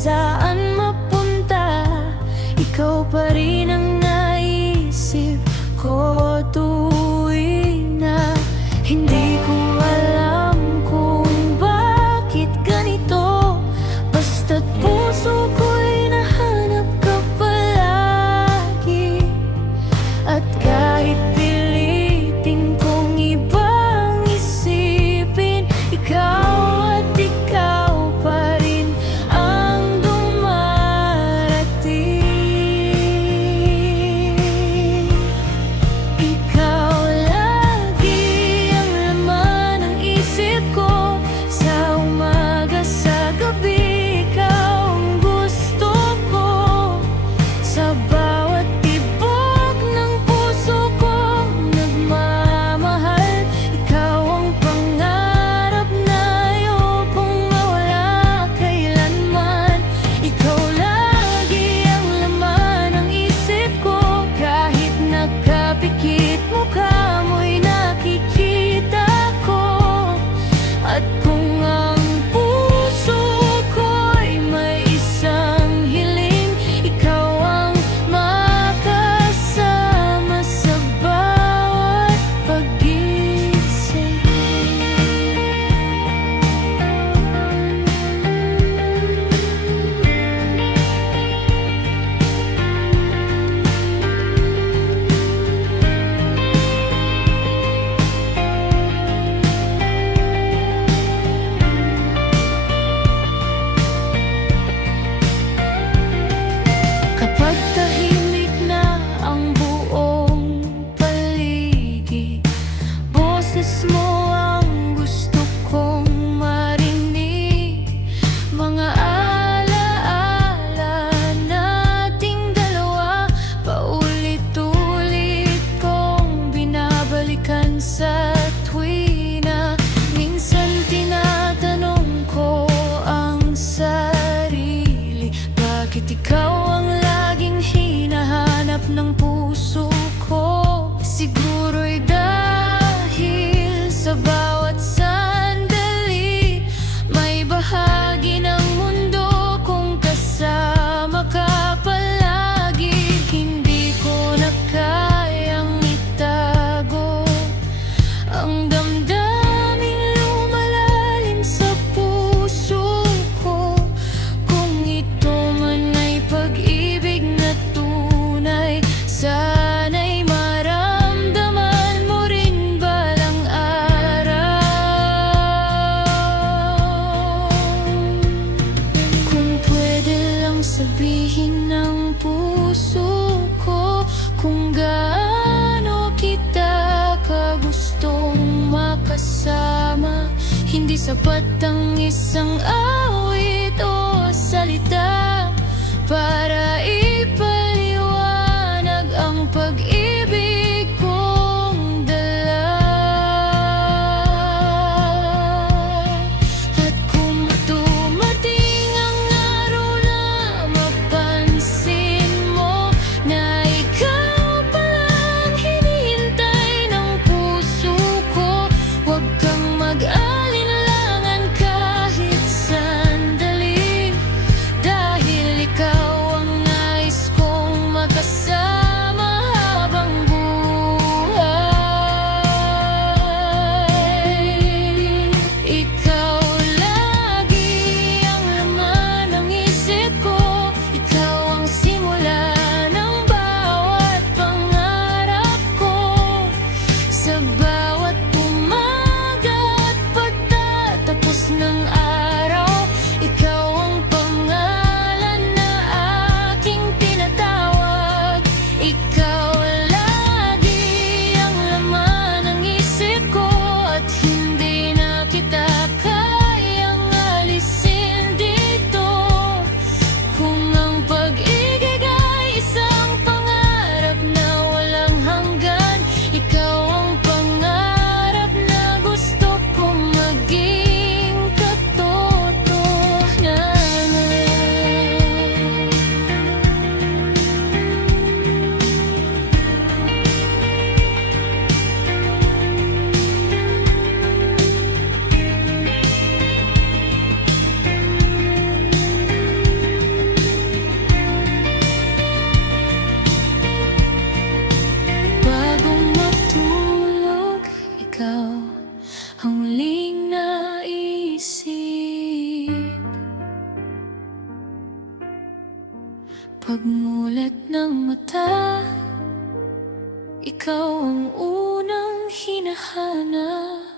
saan mapunta, ikaw pa rin ang naisip ko tuwing na hindi ko alam kung bakit ganito. Basta't puso ko'y nahanap ka palagi, at kahit pilitin kong ibang isipin, ikaw at ikaw pa rin ang dumarating. Ikaw lagi ang laman ng isip ko, sa umaga, sa gabi, ikaw ang gusto ko. Sa bawat tibok ng puso ko nagmamahal, ikaw ang pangarap na ayokong mawala kailanman. Ikaw lagi ang laman ng isip ko, kahit nakapikit mukha mo'y nakikita ko. At kung ang puso ko'y may isang hiling, ikaw ang makasama sa bawat pag-isip. Kapag tahimik na ang buong paligid, boses mo ang gusto kong marinig. Mga alaala nating dalawa, paulit-ulit kong binabalikan sa tuwina. Minsan tinatanong ko ang sarili, bakit ikaw ang laging hinahanap ng puso ko? Siguro'y dahil sa bawat sandali, may bahagi ng mundo kung kasama ka palagi. Hindi ko na kayang itago ang damdaming lumalalim sa puso ko. Kung ito man ay pag-ibig na tunay, sana'y maramdaman mo rin balang araw. Kung pwede lang sabihin ng puso ko kung gaano kita kagustong makasama, hindi sapat ang isang awit o salita para ipaliwanag ang pag-ibig kong dala. At kung dumating ang araw na mapansin mo na ikaw palang hinihintay ng puso ko, huwag kang mag-alinlangan kahit sandali. Pagmulat ng mata, ikaw ang unang hinahanap.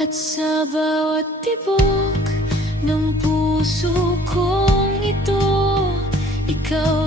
At sa bawat tibok ng puso kong ito, ikaw